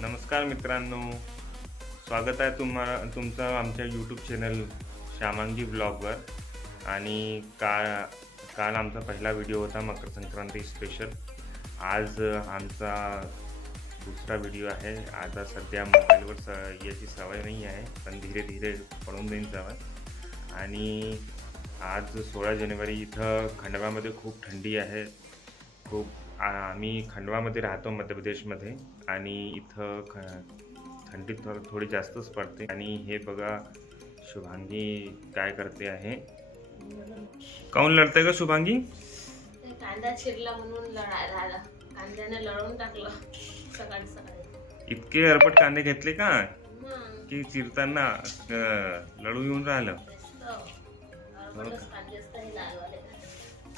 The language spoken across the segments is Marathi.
नमस्कार मित्रांनो, स्वागत आहे तुमचं आमच्या यूट्यूब चॅनल श्यामांगी ब्लॉगवर. आणि काल आमचा पहिला व्हिडिओ होता मकर संक्रांती स्पेशल. आज आमचा दुसरा व्हिडिओ आहे. आता सध्या मोबाईलवर याची सवय नाही आहे, पण धीरे धीरे पडून जाईल सवय. आणि आज 16 जानेवारी इथं खंडवामध्ये खूप थंडी आहे. आम्ही खंडवामध्ये राहतो मध्य प्रदेशमध्ये, आणि इथं थंडी थोडी जास्तच पडते. आणि हे बघा शुभांगी काय करते आहे. काऊन लढते का शुभांगी? कांदा चिरला म्हणून कांद्याने लढवून टाकलं सकाळी सकाळी. इतके अरपट कांदे घेतले का की चिरताना लढू येऊन राहिलं?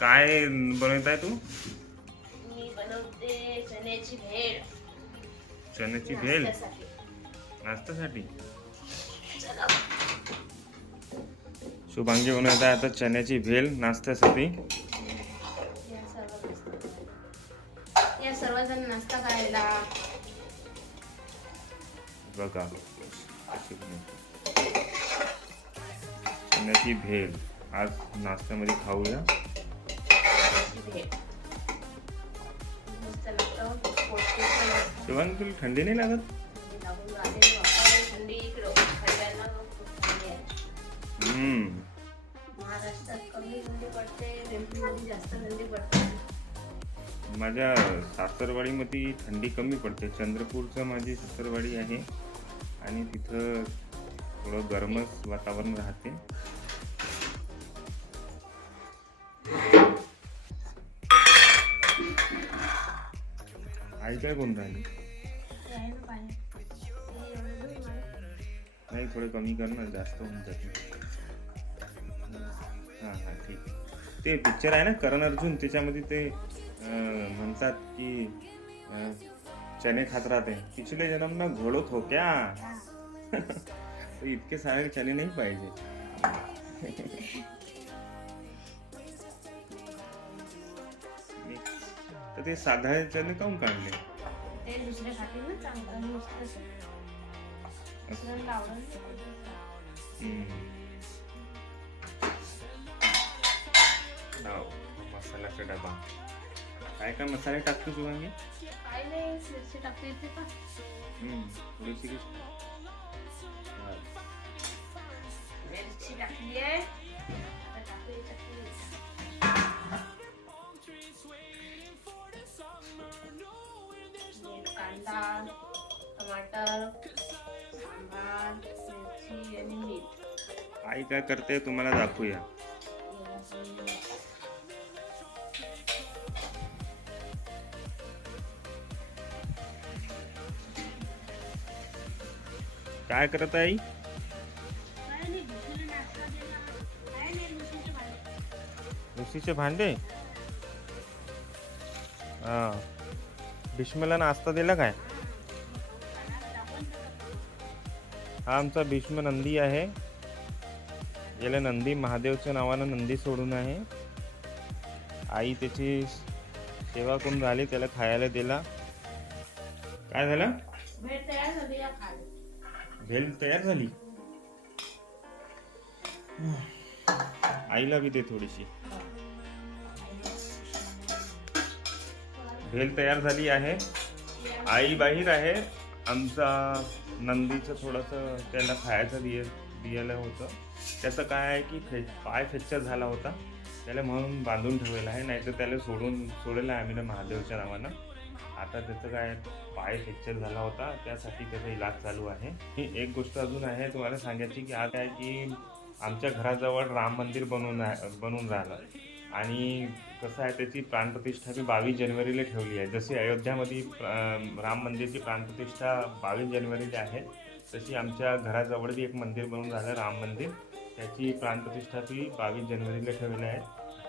काय बनवत आहे तू? मी बनवते चण्याची भेळ. चण्याची भेळ नाश्त्यासाठी? शुभांगी बनवत आहे आता चण्याची भेळ नाश्त्यासाठी. या सर्वजण नाश्ता करायला बघा चण्याची भेळ आज नाश्त्यामध्ये खाऊया. शुभांगी तुला थंडी नाही लागत? महाराष्ट्रात कमी थंडी पडते, बेंगळुरूमध्ये जास्त थंडी पडते. माझ्या सासरवाडीमध्ये थंडी कमी पडते. चंद्रपूरचं माझी सासरवाडी आहे आणि तिथं थोडं गरमच वातावरण राहते. आई काय कोण राहिली? नाही, थोडे कमी कर ना, जास्त होऊन जाते. हां ठीक. ते पिक्चर आहे ना करण अर्जुन, त्याच्यामध्ये ते म्हणतात की चने खात राहते. पिछले जन्म ना घोडत हो क्या? तो इतके सारे चने नाही पाहिजे. तर ते साधा चने काऊन काढले? ते दुसऱ्या खाते ना चांगलं मसाल्याचा डबा. काय काय मसाले टाकतो शुभांगी? काय नाही, मिरची टाकते येते का? थोडीशी मिरची टाकली आहे. आता टाकू कांदा, टमाटर, सांबार, मिरची आणि मीठ. आई काय करते तुम्हाला दाखवूया. काय करत आई? लुसीचे भांडे. हा, भीष्मला नाश्ता दिला काय? हा आमचा भीष्म नंदी आहे. याला नंदी महादेवच्या नावानं नंदी सोडून आहे. आई त्याची सेवा करून राहिली, त्याला खायला दिला. काय झालं? भेळ तयार झाली. भेल तयार झाली. आईला बी दे थोडीशी. भेल तयार झाली आहे. आई बाहेर आहे. आमचा नंदीचं थोडंसं त्याला खायचं दिलं होतं. त्याचं काय आहे की पाय फ्रॅक्चर झाला होता, त्याला म्हणून बांधून ठेवलेला आहे. नाहीतर त्याला सोडलेलं आहे आम्ही ना महादेवच्या नावानं. आता त्याचं काय पाय फ्रॅक्चर झाला होता, त्यासाठी त्याचा इलाज चालू आहे. ही एक गोष्ट अजून आहे तुम्हाला सांगायची की आज आहे की आमच्या घराजवळ राम मंदिर बनून राहिलं. आणि कसं आहे त्याची प्राणप्रतिष्ठा मी 22 जानेवारीला ठेवली आहे. जशी अयोध्यामध्ये राम मंदिरची प्राणप्रतिष्ठा 22 जानेवारीला आहे, तशी आमच्या घराजवळ बी एक मंदिर बनून राहिलं राम मंदिर. त्याची प्राणप्रतिष्ठा ती 22 जानेवारीला ठेवलेली आहे.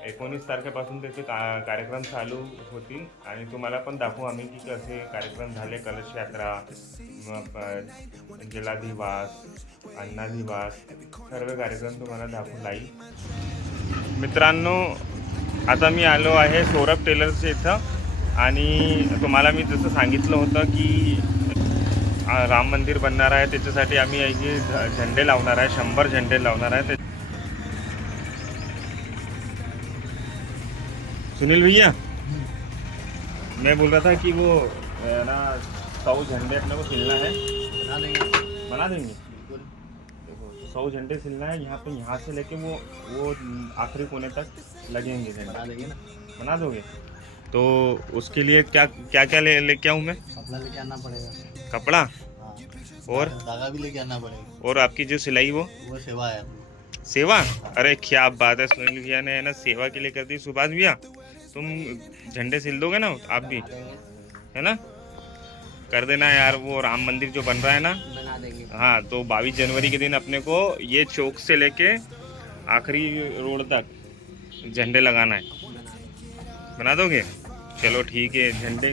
19 तारखेपासून त्याचे कार्यक्रम चालू होतील. आणि तुम्हाला पण दाखवू आम्ही की कसे कार्यक्रम झाले. कलश यात्रा, जलाधिवास, अन्नाधिवास, सर्व कार्यक्रम तुम्हाला दाखवून लाईल. मित्रांनो, आता मी आलो आहे सौरभ टेलर्सच्या इथं. आणि तुम्हाला मी जसं सांगितलं होतं की राम मंदिर बनणार आहे त्याच्यासाठी आम्ही हे झेंडे लावणार आहे, 100 झेंडे लावणार आहे. सुनील भैया, मैं बोल रहा था कि वो ना 100 झंडे अपने को सिलना है. बना देंगे. देखो 100 झंडे सिलना है यहाँ पे, यहाँ से लेके वो आखिरी कोने तक लगेंगे झंडे. बना दोगे? तो उसके लिए क्या क्या क्या लेके आऊँ मैं? कपड़ा लेके आना पड़ेगा. कपड़ा हाँ. और धागा भी लेके आना पड़ेगा. और आपकी जो सिलाई वो सेवा है अपनी. सेवा. अरे क्या बात है, सुनील भैया ने है ना सेवा के लिए कर दी. सुभाष भैया, तुम झंडे सिल दोगे ना आप भी, है ना? कर देना यार. वो राम मंदिर जो बन रहा है ना, बना देंगे. हाँ, तो 22 जनवरी के दिन अपने को ये चौक से लेके आखिरी रोड तक झंडे लगाना है. बना दोगे? चलो ठीक आहे. झेंडे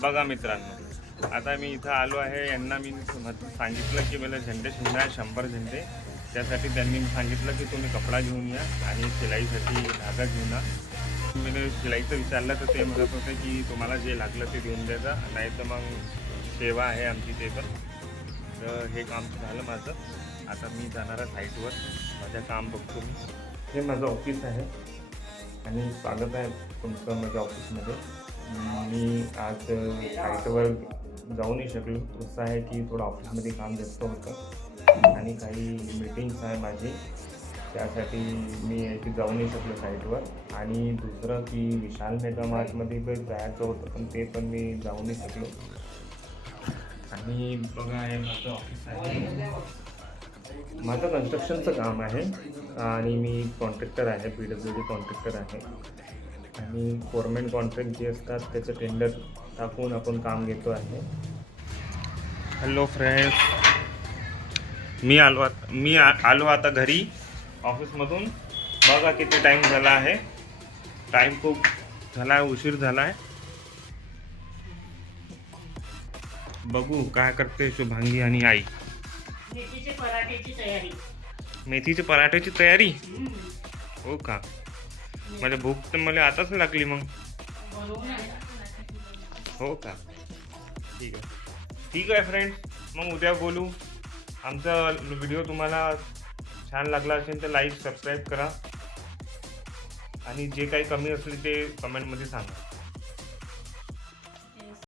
बघा मित्रांनो, आता मी इथं आलो आहे. यांना मी सांगितलं की मला झेंडे शिवणार आहे, 100 झेंडे. त्यासाठी त्यांनी सांगितलं की तुम्ही कपडा घेऊन या आणि शिलाईसाठी धागा घेऊन या. मी शिलाईचं विचारलं तर ते म्हणत होते की तुम्हाला जे लागलं ते देऊन द्यायचं, नाही तर मग सेवा आहे आमची ते पण. तर हे काम झालं माझं. आता मी जाणार आहे साईटवर, माझं काम बघतो मी. हे माझं ऑफिस आहे आणि स्वागत आहे तुमचं माझ्या ऑफिसमध्ये. मी आज साईटवर जाऊ नाही शकलो. असं आहे की थोडं ऑफिसमध्ये काम जास्त होतं आणि काही मीटिंग्स आहे माझी, त्यासाठी मी इथे जाऊ नाही शकलो साईटवर. आणि दुसरं की विशाल मेगा मार्टमध्ये पण जायचं होतं, पण ते पण मी जाऊ नाही शकलो. आणि बघा हे माझं ऑफिस आहे. माझं कन्स्ट्रक्शनचं काम आहे आणि मी कॉन्ट्रॅक्टर आहे, PWD कॉन्ट्रॅक्टर आहे. आणि गव्हर्नमेंट कॉन्ट्रॅक्ट जे असतात त्याचं टेंडर टाकून आपण काम घेतो आहे. हॅलो फ्रेंड्स, मी आलो आता घरी ऑफिसमधून. बघा किती टाईम झाला आहे. टाईम खूप झाला आहे, उशीर झाला आहे. बघू काय करते शुभांगी आणि आई. मेथीचे पराठ्याची तयारी. मेथीच्या पराठ्याची तयारी. हो का? मला भूक तर मला आताच लागली मग. हो का? ठीक आहे, ठीक आहे फ्रेंड्स, मग उद्या बोलू. आमचा व्हिडिओ तुम्हाला छान लागला असेल तर लाईक सबस्क्राईब करा आणि जे काही कमी असले ते कमेंटमध्ये सांगा.